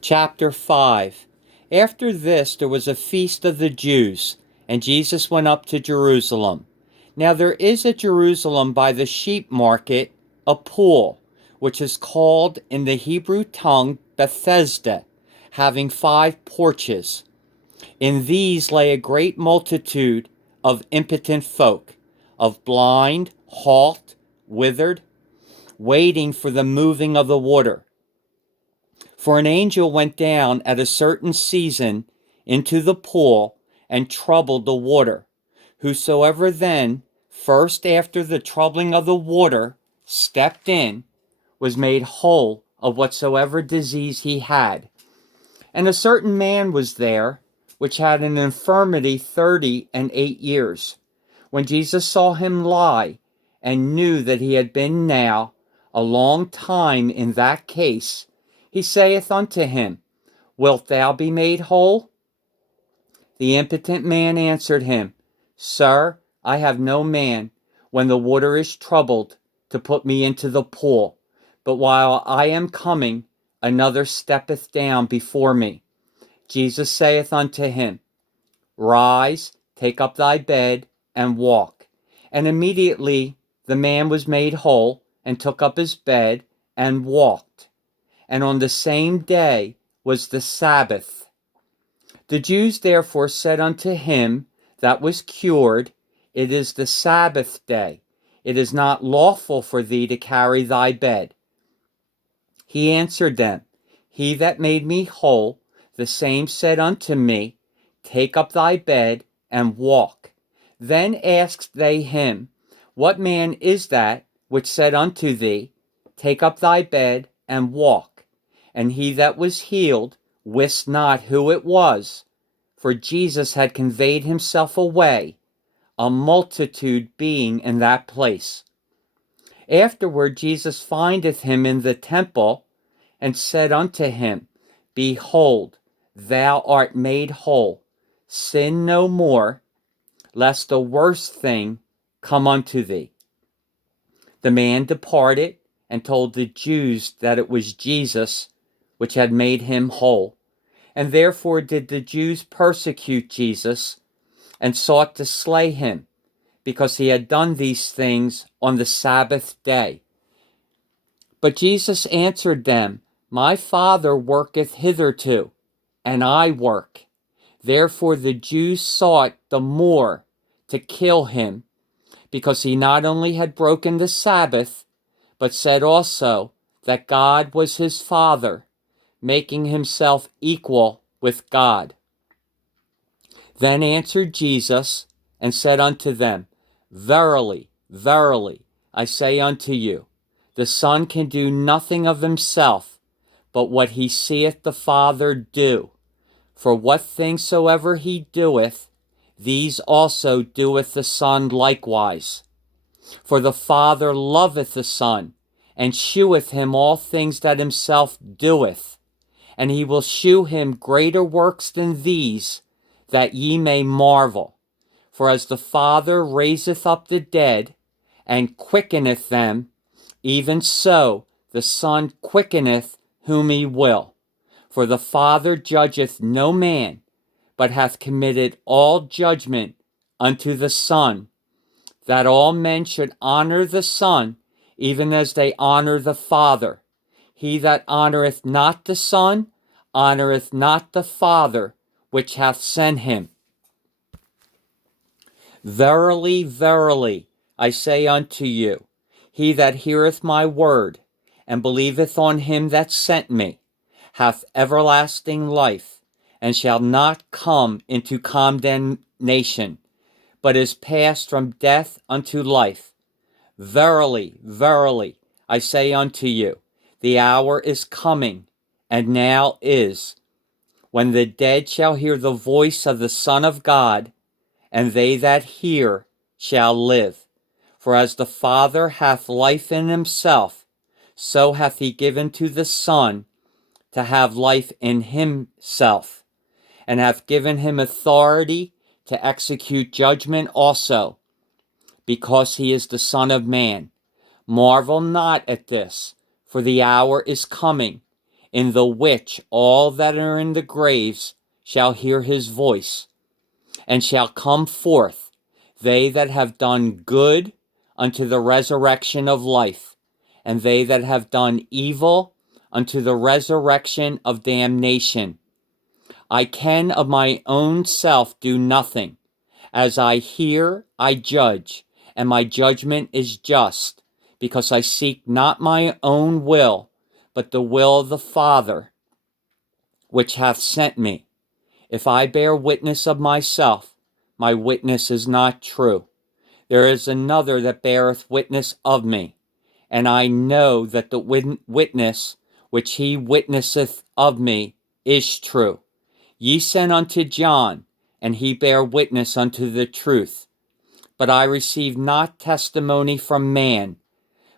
Chapter 5. After this there was a feast of the Jews, and Jesus went up to Jerusalem. Now there is at Jerusalem by the sheep market a pool, which is called in the Hebrew tongue Bethesda, having 5 porches. In these lay a great multitude of impotent folk, of blind, halt, withered, waiting for the moving of the water. For an angel went down at a certain season into the pool and troubled the water. Whosoever then, first after the troubling of the water, stepped in, was made whole of whatsoever disease he had. And a certain man was there, which had an infirmity 38 years. When Jesus saw him lie, and knew that he had been now a long time in that case, he saith unto him, Wilt thou be made whole? The impotent man answered him, Sir, I have no man, when the water is troubled, to put me into the pool. But while I am coming, another steppeth down before me. Jesus saith unto him, Rise, take up thy bed, and walk. And immediately the man was made whole, and took up his bed, and walked. And on the same day was the Sabbath. The Jews therefore said unto him that was cured, It is the Sabbath day. It is not lawful for thee to carry thy bed. He answered them, He that made me whole, the same said unto me, Take up thy bed, and walk. Then asked they him, What man is that which said unto thee, Take up thy bed, and walk? And he that was healed wist not who it was, for Jesus had conveyed himself away, a multitude being in that place. Afterward Jesus findeth him in the temple, and said unto him, Behold, thou art made whole. Sin no more, lest a worse thing come unto thee. The man departed, and told the Jews that it was Jesus which had made him whole. And therefore did the Jews persecute Jesus, and sought to slay him, because he had done these things on the Sabbath day. But Jesus answered them, My Father worketh hitherto, and I work. Therefore the Jews sought the more to kill him, because he not only had broken the Sabbath, but said also that God was his Father, making himself equal with God. Then answered Jesus and said unto them, Verily, verily, I say unto you, the Son can do nothing of himself, but what he seeth the Father do. For what things soever he doeth, these also doeth the Son likewise. For the Father loveth the Son, and sheweth him all things that himself doeth, and he will shew him greater works than these, that ye may marvel. For as the Father raiseth up the dead, and quickeneth them, even so the Son quickeneth whom he will. For the Father judgeth no man, but hath committed all judgment unto the Son, that all men should honor the Son, even as they honor the Father. He that honoreth not the Son, honoreth not the Father which hath sent him. Verily, verily, I say unto you, he that heareth my word, and believeth on him that sent me, hath everlasting life, and shall not come into condemnation, but is passed from death unto life. Verily, verily, I say unto you, the hour is coming, and now is, when the dead shall hear the voice of the Son of God, and they that hear shall live. For as the Father hath life in himself, so hath he given to the Son to have life in himself, and hath given him authority to execute judgment also, because he is the Son of Man. Marvel not at this, for the hour is coming, in the which all that are in the graves shall hear his voice, and shall come forth, they that have done good unto the resurrection of life, and they that have done evil unto the resurrection of damnation. I can of my own self do nothing. As I hear, I judge, and my judgment is just, because I seek not my own will, but the will of the Father, which hath sent me. If I bear witness of myself, my witness is not true. There is another that beareth witness of me, and I know that the witness which he witnesseth of me is true. Ye sent unto John, and he bare witness unto the truth. But I receive not testimony from man,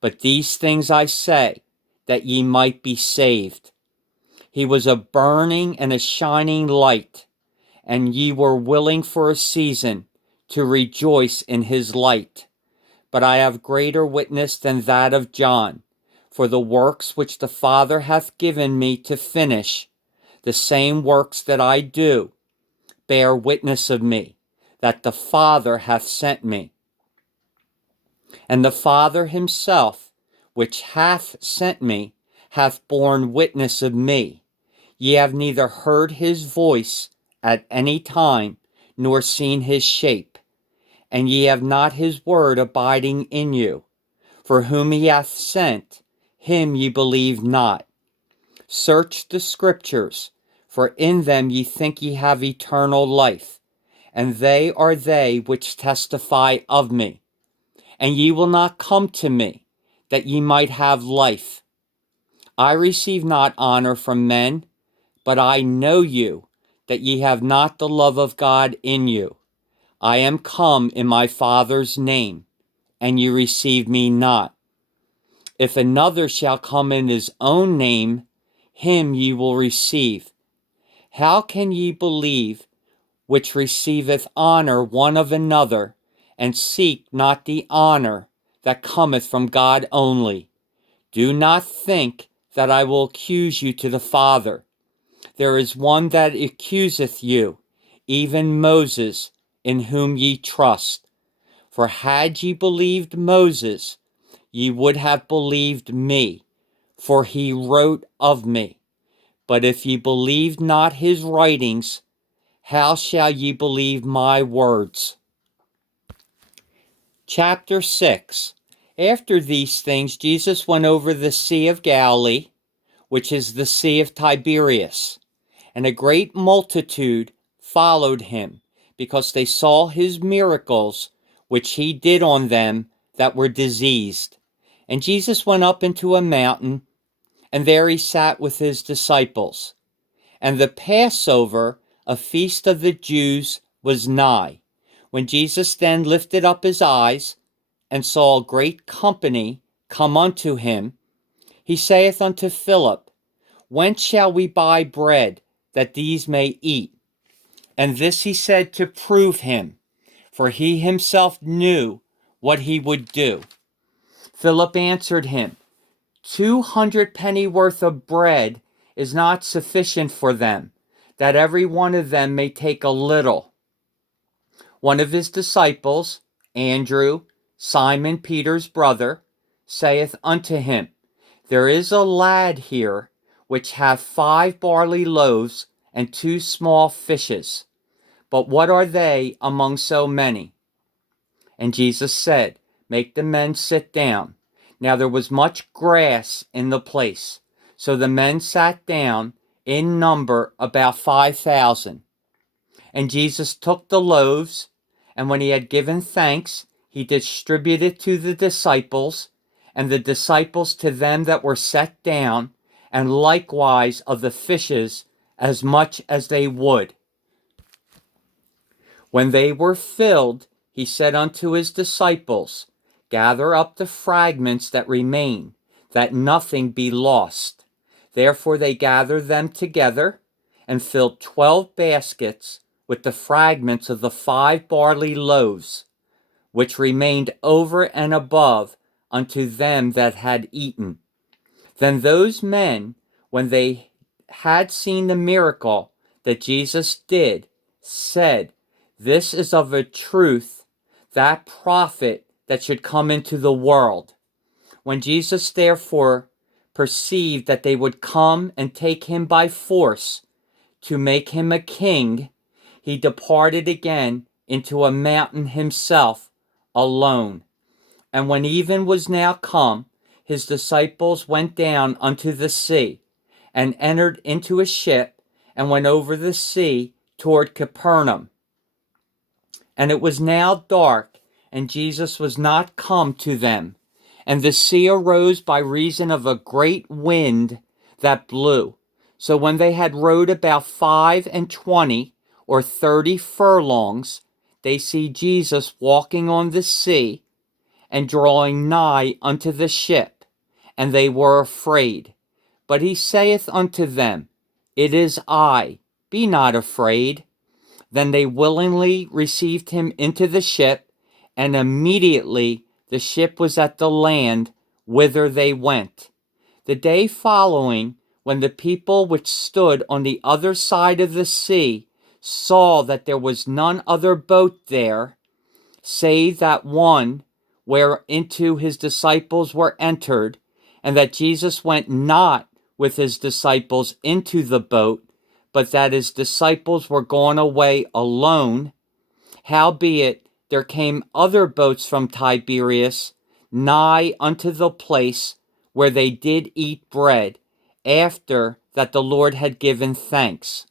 but these things I say, that ye might be saved. He was a burning and a shining light, and ye were willing for a season to rejoice in his light. But I have greater witness than that of John, for the works which the Father hath given me to finish, the same works that I do, bear witness of me, that the Father hath sent me. And the Father himself, which hath sent me, hath borne witness of me. Ye have neither heard his voice at any time, nor seen his shape, and ye have not his word abiding in you. For whom he hath sent, him ye believe not. Search the Scriptures, for in them ye think ye have eternal life, and they are they which testify of me. And ye will not come to me, that ye might have life. I receive not honor from men, but I know you, that ye have not the love of God in you. I am come in my Father's name, and ye receive me not. If another shall come in his own name, him ye will receive. How can ye believe which receiveth honor one of another, and seek not the honor that cometh from God only? Do not think that I will accuse you to the Father. There is one that accuseth you, even Moses, in whom ye trust. For had ye believed Moses, ye would have believed me, for he wrote of me. But if ye believe not his writings, how shall ye believe my words? Chapter 6. After these things Jesus went over the Sea of Galilee, which is the Sea of Tiberias, and a great multitude followed him, because they saw his miracles, which he did on them that were diseased. And Jesus went up into a mountain, and there he sat with his disciples. And the Passover, a feast of the Jews, was nigh. When Jesus then lifted up his eyes, and saw a great company come unto him, he saith unto Philip, Whence shall we buy bread, that these may eat? And this he said to prove him, for he himself knew what he would do. Philip answered him, 200 pennyworth of bread is not sufficient for them, that every one of them may take a little. One of his disciples, Andrew, Simon Peter's brother, saith unto him, There is a lad here, which hath 5 barley loaves and 2 small fishes. But what are they among so many? And Jesus said, Make the men sit down. Now there was much grass in the place. So the men sat down, in number about 5,000. And Jesus took the loaves, and when he had given thanks, he distributed to the disciples, and the disciples to them that were set down, and likewise of the fishes as much as they would. When they were filled, he said unto his disciples, Gather up the fragments that remain, that nothing be lost. Therefore they gathered them together, and filled 12 baskets with the fragments of the 5 barley loaves, which remained over and above unto them that had eaten. Then those men, when they had seen the miracle that Jesus did said, "This is of a truth that prophet that should come into the world." When Jesus therefore perceived that they would come and take him by force to make him a king, he departed again into a mountain himself alone. And when even was now come, his disciples went down unto the sea, and entered into a ship, and went over the sea toward Capernaum. And it was now dark, and Jesus was not come to them. And the sea arose by reason of a great wind that blew. So when they had rowed about 25 or 30 furlongs, they see Jesus walking on the sea, and drawing nigh unto the ship, and they were afraid. But he saith unto them, It is I, be not afraid. Then they willingly received him into the ship, and immediately the ship was at the land whither they went. The day following, when the people which stood on the other side of the sea saw that there was none other boat there, save that one whereinto his disciples were entered, and that Jesus went not with his disciples into the boat, but that his disciples were gone away alone. Howbeit there came other boats from Tiberias nigh unto the place where they did eat bread, after that the Lord had given thanks.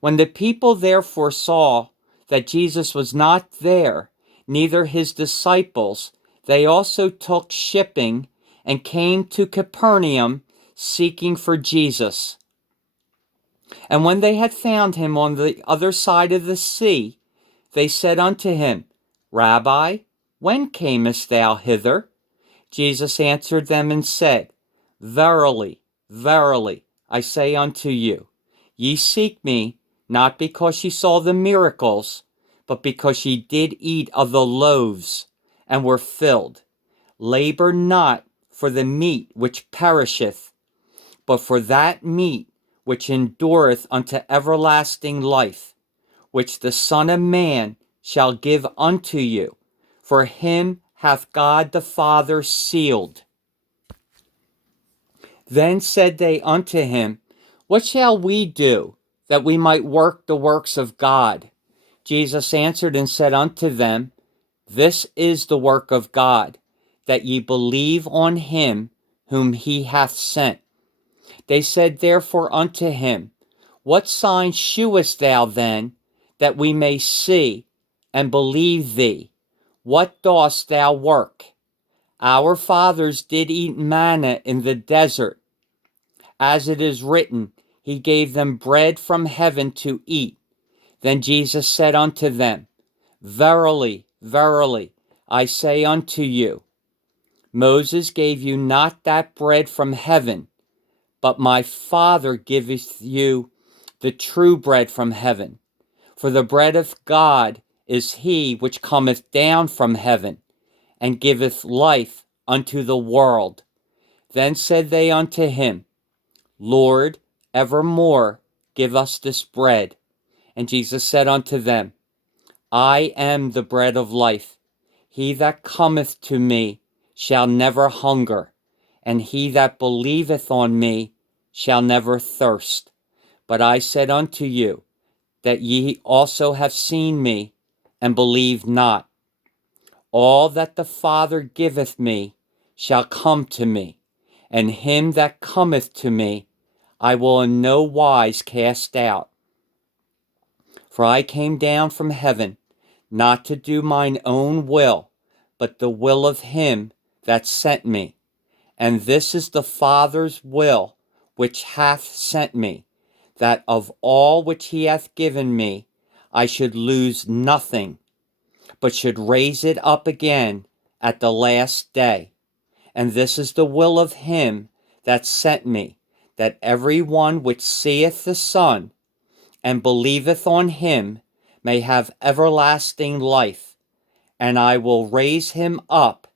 When the people therefore saw that Jesus was not there, neither his disciples, they also took shipping, and came to Capernaum, seeking for Jesus. And when they had found him on the other side of the sea, they said unto him, Rabbi, when camest thou hither? Jesus answered them and said, Verily, verily, I say unto you, ye seek me, not because ye saw the miracles, but because ye did eat of the loaves, and were filled. Labor not for the meat which perisheth, but for that meat which endureth unto everlasting life, which the Son of Man shall give unto you. For him hath God the Father sealed. Then said they unto him, What shall we do, that we might work the works of God? Jesus answered and said unto them, This is the work of God, that ye believe on him whom he hath sent. They said therefore unto him, What sign shewest thou then, that we may see and believe thee? What dost thou work? Our fathers did eat manna in the desert. As it is written, He gave them bread from heaven to eat. Then Jesus said unto them, Verily, verily, I say unto you, Moses gave you not that bread from heaven, but my Father giveth you the true bread from heaven. For the bread of God is he which cometh down from heaven, and giveth life unto the world. Then said they unto him, Lord, evermore give us this bread. And Jesus said unto them, I am the bread of life. He that cometh to me shall never hunger, and he that believeth on me shall never thirst. But I said unto you, that ye also have seen me, and believe not. All that the Father giveth me shall come to me, and him that cometh to me I will in no wise cast out. For I came down from heaven, not to do mine own will, but the will of him that sent me. And this is the Father's will which hath sent me, that of all which he hath given me I should lose nothing, but should raise it up again at the last day. And this is the will of him that sent me, that every one which seeth the Son, and believeth on him, may have everlasting life, and I will raise him up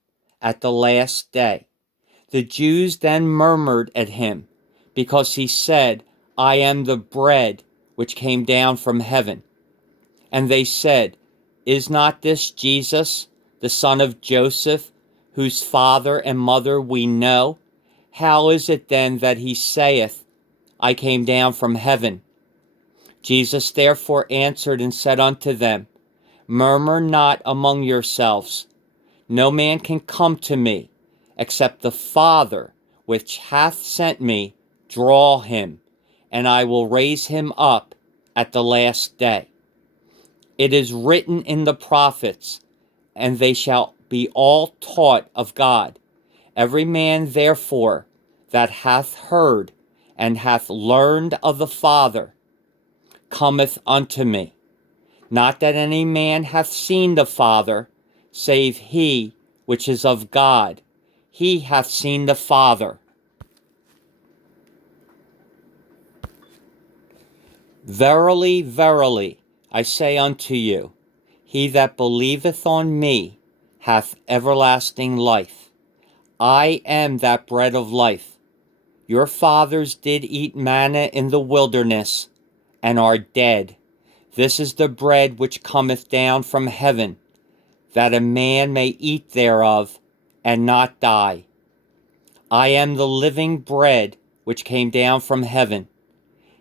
at the last day. The Jews then murmured at him, because he said, I am the bread which came down from heaven. And they said, Is not this Jesus, the son of Joseph, whose father and mother we know? How is it then that he saith, I came down from heaven? Jesus therefore answered and said unto them, Murmur not among yourselves. No man can come to me, except the Father which hath sent me draw him, and I will raise him up at the last day. It is written in the prophets, and they shall be all taught of God. Every man therefore that hath heard and hath learned of the Father cometh unto me. Not that any man hath seen the Father, save he which is of God. He hath seen the Father. Verily, verily, I say unto you, he that believeth on me hath everlasting life. I am that bread of life. Your fathers did eat manna in the wilderness, and are dead. This is the bread which cometh down from heaven, that a man may eat thereof, and not die. I am the living bread which came down from heaven.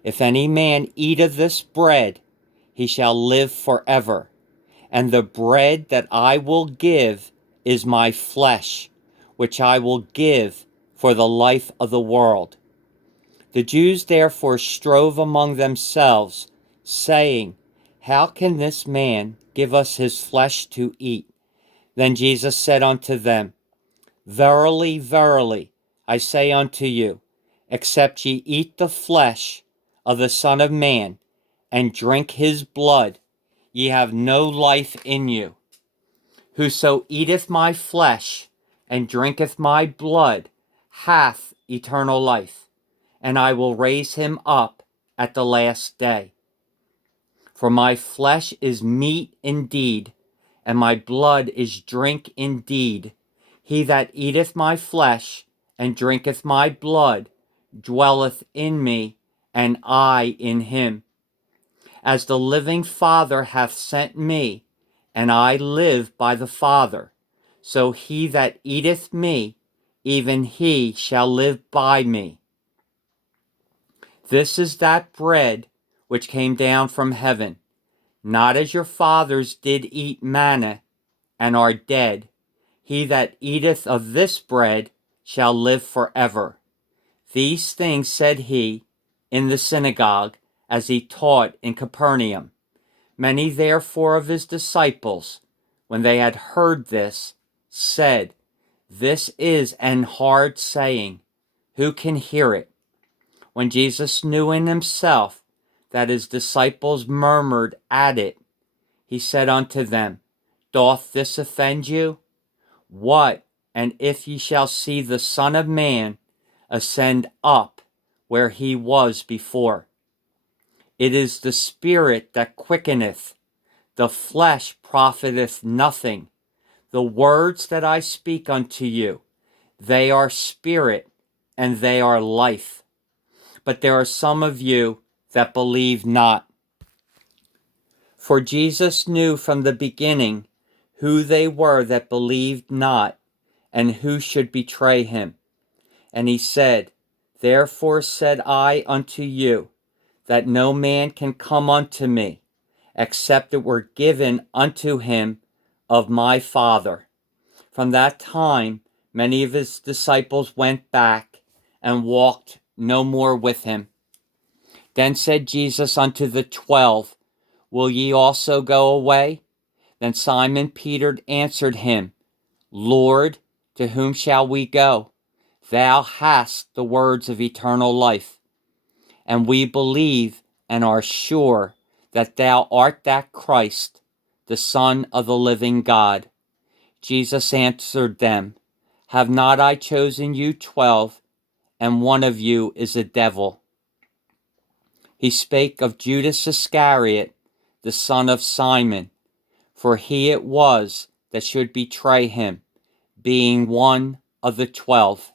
If any man eat of this bread, he shall live forever. And the bread that I will give is my flesh, which I will give for the life of the world. The Jews therefore strove among themselves, saying, How can this man give us his flesh to eat? Then Jesus said unto them, Verily, verily, I say unto you, except ye eat the flesh of the Son of Man, and drink his blood, ye have no life in you. Whoso eateth my flesh, and drinketh my blood, hath eternal life, and I will raise him up at the last day. For my flesh is meat indeed, and my blood is drink indeed. He that eateth my flesh, and drinketh my blood, dwelleth in me, and I in him. As the living Father hath sent me, and I live by the Father, so he that eateth me, even he shall live by me. This is that bread which came down from heaven, not as your fathers did eat manna, and are dead. He that eateth of this bread shall live forever. These things said he in the synagogue, as he taught in Capernaum. Many therefore of his disciples, when they had heard this, said, This is an hard saying. Who can hear it? When Jesus knew in himself that his disciples murmured at it, he said unto them, Doth this offend you? What, and if ye shall see the Son of Man ascend up where he was before? It is the Spirit that quickeneth, the flesh profiteth nothing. The words that I speak unto you, they are spirit, and they are life. But there are some of you that believe not. For Jesus knew from the beginning who they were that believed not, and who should betray him. And he said, Therefore said I unto you, that no man can come unto me, except it were given unto him of my Father. From that time many of his disciples went back, and walked no more with him. Then said Jesus unto the 12, Will ye also go away? Then Simon Peter answered him, Lord, to whom shall we go? Thou hast the words of eternal life. And we believe and are sure that thou art that Christ, the Son of the living God. Jesus answered them, Have not I chosen you 12, and one of you is a devil? He spake of Judas Iscariot, the son of Simon, for he it was that should betray him, being one of the 12.